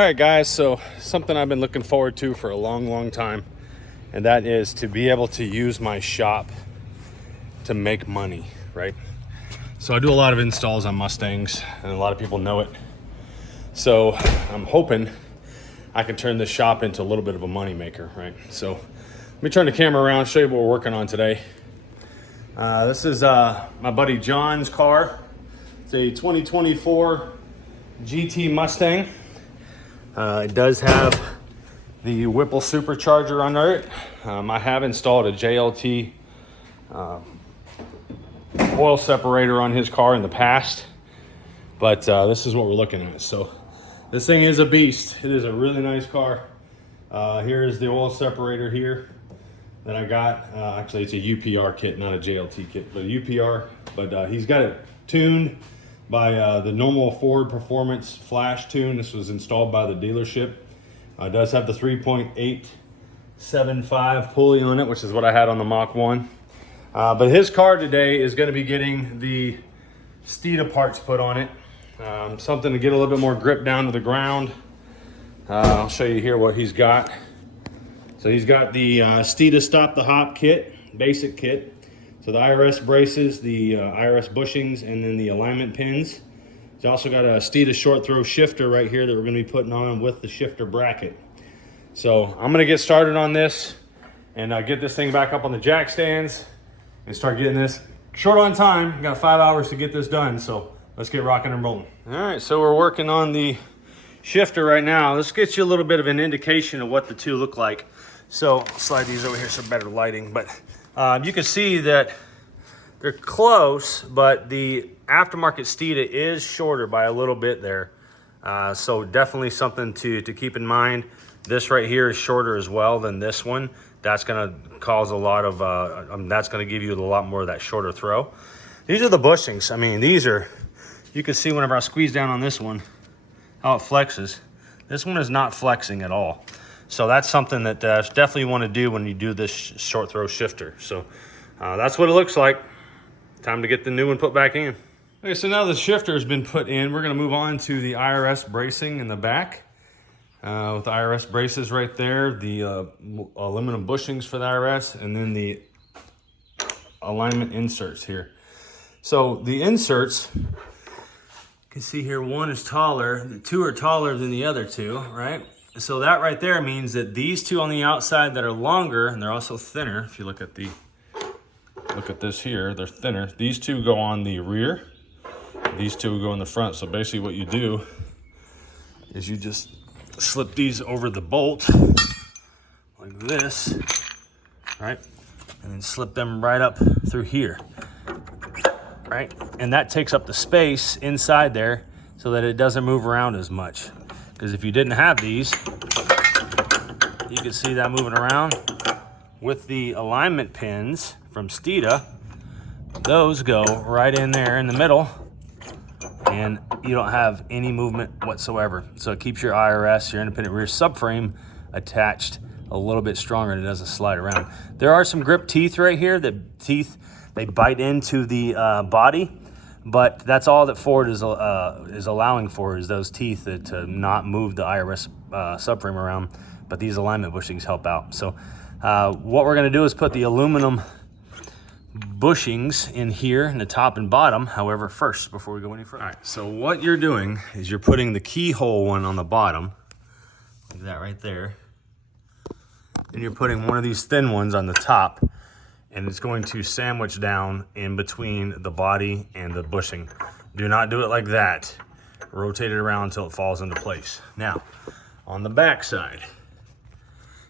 right, guys, so something I've been looking forward to for a long time, and that is to be able to use my shop to make money, right? So I do a lot of installs on Mustangs, and a lot of people know it. So I'm hoping I can turn this shop into a little bit of a money maker, right? So let me turn the camera around, show you what we're working on today. This is my buddy John's car. It's a 2024 GT Mustang. It does have the Whipple supercharger under it. I have installed a JLT oil separator on his car in the past, but this is what we're looking at. So this thing is a beast. It is a really nice car. Here is the oil separator here that I got. Actually, it's a UPR kit, not a JLT kit, but a UPR. But he's got it tuned by the normal Ford Performance Flash tune. This was installed by the dealership. It does have the 3.875 pulley on it, which is what I had on the Mach 1. But his car today is going to be getting the STEEDA parts put on it. Something to get a little bit more grip down to the ground. I'll show you here what he's got. So he's got the STEEDA Stop the Hop kit, basic kit. So the IRS braces, the IRS bushings, and then the alignment pins. He's also got a STEEDA short throw shifter right here that we're going to be putting on with the shifter bracket. So I'm going to get started on this and get this thing back up on the jack stands and start getting this short on time. Got 5 hours to get this done, so let's get rocking and rolling. All right, so we're working on the shifter right now. This gets you a little bit of an indication of what the two look like. So I'll slide these over here for better lighting, but you can see that they're close, but the aftermarket STEEDA is shorter by a little bit there. So definitely something to keep in mind. This right here is shorter as well than this one. That's gonna cause a lot of, that's gonna give you a lot more of that shorter throw. These are the bushings. I mean, these are, you can see whenever I squeeze down on this one, how it flexes. This one is not flexing at all. So that's something that definitely want to do when you do this short throw shifter. So that's what it looks like. Time to get the new one put back in. Okay, so now the shifter has been put in, we're going to move on to the IRS bracing in the back. With the IRS braces right there, the aluminum bushings for the IRS, and then the alignment inserts here. So the inserts, you can see here, one is taller, the two are taller than the other two, right? So that right there means that these two on the outside that are longer, and they're also thinner, if you look at this here, they're thinner. These two go on the rear, these two go in the front. So basically what you do is you just slip these over the bolt like this, right? And then slip them right up through here, right? And that takes up the space inside there so that it doesn't move around as much. Because if you didn't have these, you can see that moving around. With the alignment pins from STEEDA, those go right in there in the middle, and you don't have any movement whatsoever. So it keeps your IRS, your independent rear subframe, attached a little bit stronger, and it doesn't slide around. There are some grip teeth right here. The teeth, they bite into the body. But that's all that Ford is allowing for, is those teeth to not move the IRS subframe around. But these alignment bushings help out. So what we're going to do is put the aluminum bushings in here in the top and bottom. However, first, before we go any further. All right, so what you're doing is you're putting the keyhole one on the bottom, like that right there. And you're putting one of these thin ones on the top. And it's going to sandwich down in between the body and the bushing. Do not do it like that. Rotate it around until it falls into place. Now, on the back side,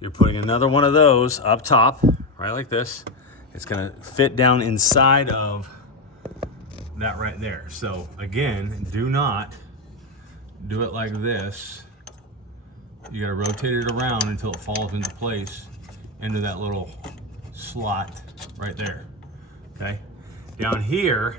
you're putting another one of those up top, right like this. It's gonna fit down inside of that right there. So again, do not do it like this. You gotta rotate it around until it falls into place, into that little slot right there. Okay, down here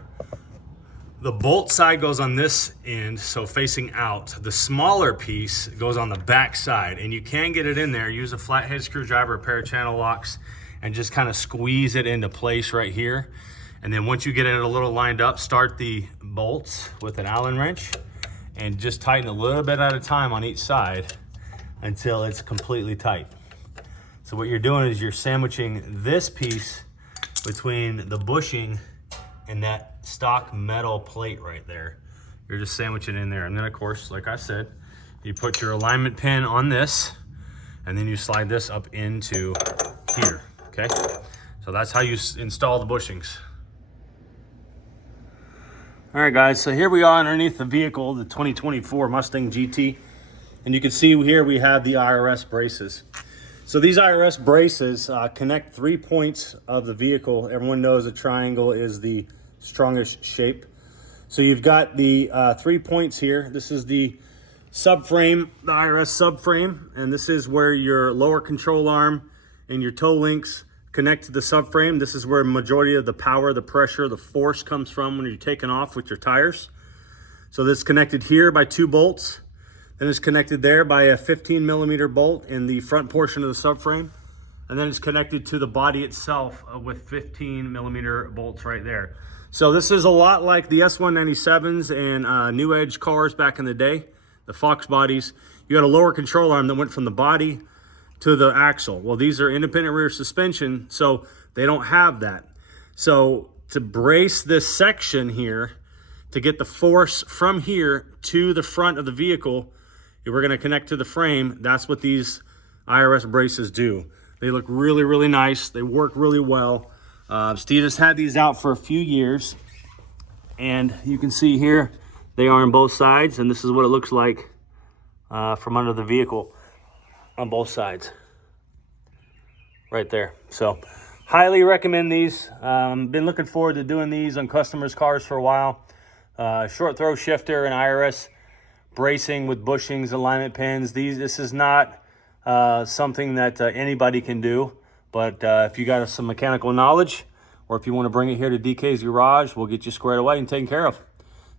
the bolt side goes on this end, so facing out. The smaller piece goes on the back side, and you can get it in there. Use a flathead screwdriver, a pair of channel locks, and just kind of squeeze it into place right here. And then once you get it a little lined up, start the bolts with an Allen wrench and just tighten a little bit at a time on each side until it's completely tight. So what you're doing is you're sandwiching this piece between the bushing and that stock metal plate right there. You're just sandwiching in there. And then of course, like I said, you put your alignment pin on this, and then you slide this up into here, okay? So that's how you install the bushings. All right guys, so here we are underneath the vehicle, the 2024 Mustang GT. And you can see here we have the IRS braces. So these IRS braces connect 3 points of the vehicle. Everyone knows a triangle is the strongest shape. So you've got the 3 points here. This is the subframe, the IRS subframe, and this is where your lower control arm and your toe links connect to the subframe. This is where the majority of the power, the pressure, the force comes from when you're taking off with your tires. So this is connected here by 2 bolts. Then it's connected there by a 15mm bolt in the front portion of the subframe. And then it's connected to the body itself with 15mm bolts right there. So this is a lot like the S197s and New Edge cars back in the day, the Fox bodies. You had a lower control arm that went from the body to the axle. Well, these are independent rear suspension, so they don't have that. So to brace this section here, to get the force from here to the front of the vehicle, we're gonna connect to the frame. That's what these IRS braces do. They look really, really nice. They work really well. STEEDA's had these out for a few years, and you can see here, they are on both sides, and this is what it looks like from under the vehicle on both sides, right there. So highly recommend these. Been looking forward to doing these on customers' cars for a while. Short throw shifter and IRS bracing with bushings, alignment pins. This is not something that anybody can do, but if you got some mechanical knowledge, or if you want to bring it here to DK's Garage, we'll get you squared away and taken care of.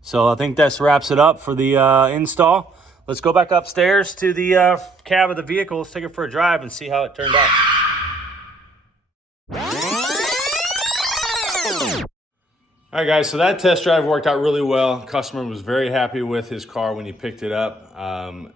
So I think this wraps it up for the install. Let's go back upstairs to the cab of the vehicle. Let's take it for a drive and see how it turned out. All right guys, so that test drive worked out really well. Customer was very happy with his car when he picked it up.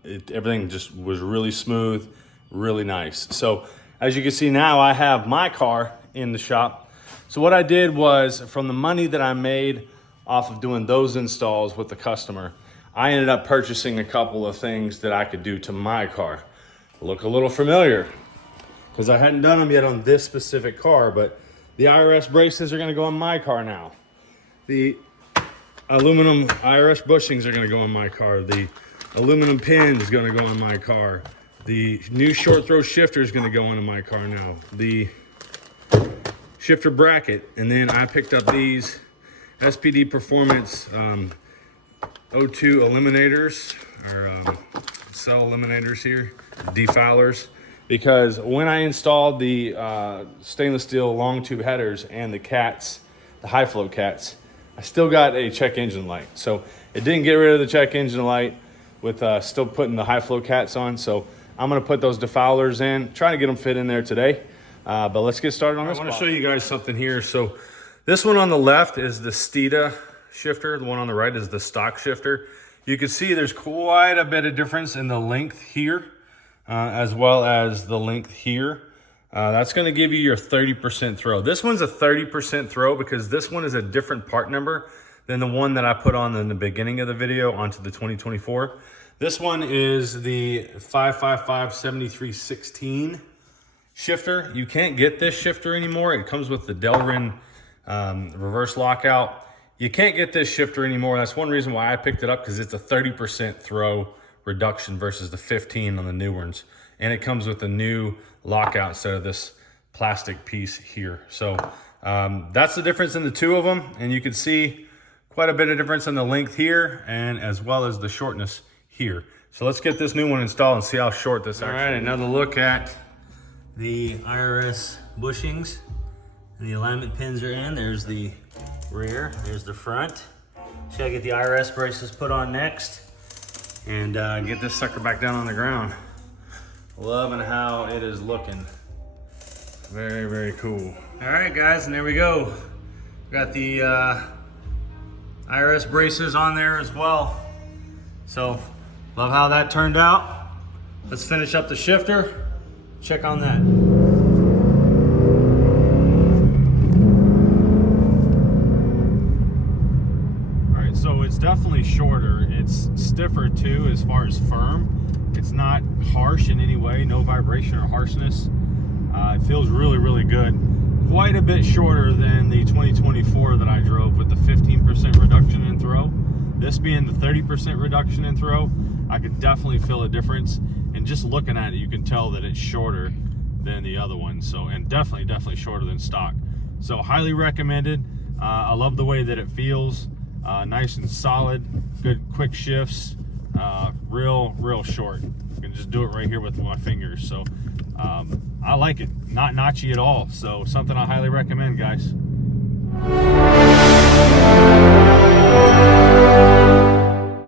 Everything just was really smooth, really nice. So as you can see now, I have my car in the shop. So what I did was, from the money that I made off of doing those installs with the customer, I ended up purchasing a couple of things that I could do to my car. Look a little familiar, because I hadn't done them yet on this specific car, but the IRS braces are gonna go on my car now. The aluminum IRS bushings are gonna go on my car. The aluminum pin is gonna go on my car. The new short throw shifter is gonna go into my car now. The shifter bracket, and then I picked up these SPD Performance O2 eliminators, or cell eliminators here, defilers, because when I installed the stainless steel long tube headers and the cats, the high flow cats, I still got a check engine light. So it didn't get rid of the check engine light with still putting the high flow cats on. So I'm gonna put those defilers in, try to get them fit in there today. But let's get started on this. I wanna show you guys something here. So this one on the left is the STEEDA shifter. The one on the right is the stock shifter. You can see there's quite a bit of difference in the length here, as well as the length here. That's gonna give you your 30% throw. This one's a 30% throw because this one is a different part number than the one that I put on in the beginning of the video onto the 2024. This one is the 555 7316 shifter. You can't get this shifter anymore. It comes with the Delrin reverse lockout. You can't get this shifter anymore. That's one reason why I picked it up, because it's a 30% throw reduction versus the 15 on the new ones. And it comes with a new lockout instead of this plastic piece here. So that's the difference in the two of them. And you can see quite a bit of difference in the length here, and as well as the shortness here. So let's get this new one installed and see how short this actually is. All right, another look at the IRS bushings. And the alignment pins are in. There's the rear, there's the front. So I gotta get the IRS braces put on next and get this sucker back down on the ground. Loving how it is looking. Very, very cool. All right, guys, and there we go. Got the IRS braces on there as well. So, love how that turned out. Let's finish up the shifter. Check on that. All right, so it's definitely shorter. It's stiffer too as far as firm. It's not harsh in any way, no vibration or harshness. It feels really, really good. Quite a bit shorter than the 2024 that I drove with the 15% reduction in throw. This being the 30% reduction in throw, I could definitely feel a difference. And just looking at it, you can tell that it's shorter than the other one. So, and definitely shorter than stock. So highly recommended. I love the way that it feels. Nice and solid, good quick shifts, real short. You can just do it right here with my fingers. So I like it, not notchy at all. So something I highly recommend, guys.